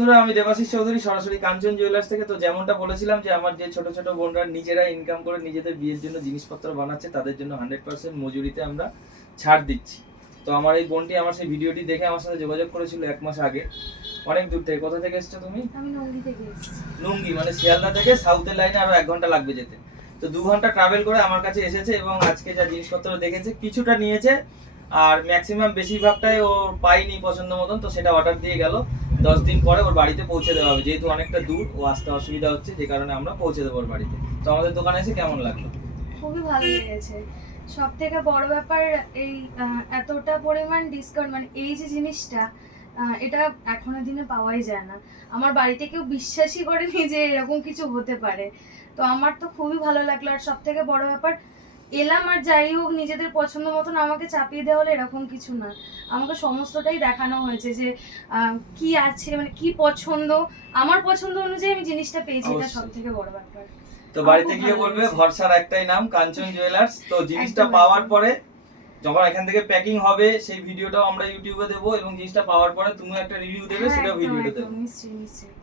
বন্ধুরা, আমি দেবাশিস চৌধুরী, সরাসরি কাঞ্চন জুয়েলার্স থেকে। তো যেমনটা বলেছিলাম যে আমার যে ছোট ছোট বোনরা নিজেরা ইনকাম করে নিজেদের বিয়ের জন্য জিনিসপত্র বানাচ্ছে, তাদের জন্য 100% মজুরিতে আমরা ছাড় দিচ্ছি। তো আমার এই বোনটি আমার সেই ভিডিওটি দেখে আমার সাথে যোগাযোগ করেছিল 1 মাস আগে। অনেক দূর থেকে। কোথা থেকে এসছো তুমি? আমি নঙ্গি থেকে এসেছি। লুঙ্গি, মানে শিয়ালদা থেকে সাউথের লাইনে আরো 1 ঘন্টা লাগবে যেতে। তো 2 ঘন্টা ট্রাভেল করে আমার কাছে এসেছে এবং আজকে যা জিনিসপত্র দেখেছে কিছুটা নিয়েছে, আর ম্যাক্সিমাম বেশিরভাগটাই ও পাইনি পছন্দ মতন, তো সেটা অর্ডার দিয়ে গেল। 10 দিন পরে ওর বাড়িতে পৌঁছে দেওয়া হবে, যেহেতু অনেকটা দূর ও আসতে অসুবিধা হচ্ছে, যে কারণে আমরা পৌঁছে দেবো ওর বাড়িতে। তো আমাদের দোকানে এসে কেমন লাগলো? খুবই ভালো লেগেছে। সব থেকে বড় ব্যাপার এই এতটা পরিমাণ ডিসকাউন্ট, মানে এই যে জিনিসটা এটা এখনের দিনে পাওয়াই যায় না। আমার বাড়িতে কেউ বিশ্বাসই করেনি যে এরকম কিছু হতে পারে। তো আমার তো খুবই ভালো লাগলো। আর সব থেকে বড় ব্যাপার, এলাম আর যাই হোক নিজেদের পছন্দ মতন আমাকে চাপিয়ে দেওয়া হলো এরকম কিছু না। আমাকে সমস্তটাই দেখানো হয়েছে যে কি আছে, মানে কি পছন্দ, আমার পছন্দ অনুযায়ী আমি জিনিসটা পেয়েছি। এটা সব থেকে বড় ব্যাপার। তো বাড়িতে গিয়ে বলবে ভরসার একটাই নাম, কাঞ্চন জুয়েলার্স। তো জিনিসটা পাওয়ার পরে যখন এখান থেকে প্যাকিং হবে সেই ভিডিওটাও আমরা ইউটিউবে দেবো, এবং জিনিসটা পাওয়ার পরে তুমি একটা রিভিউ দেবে, সেটাও ভিডিওটা দেবো। নিশ্চয়ই নিশ্চয়ই।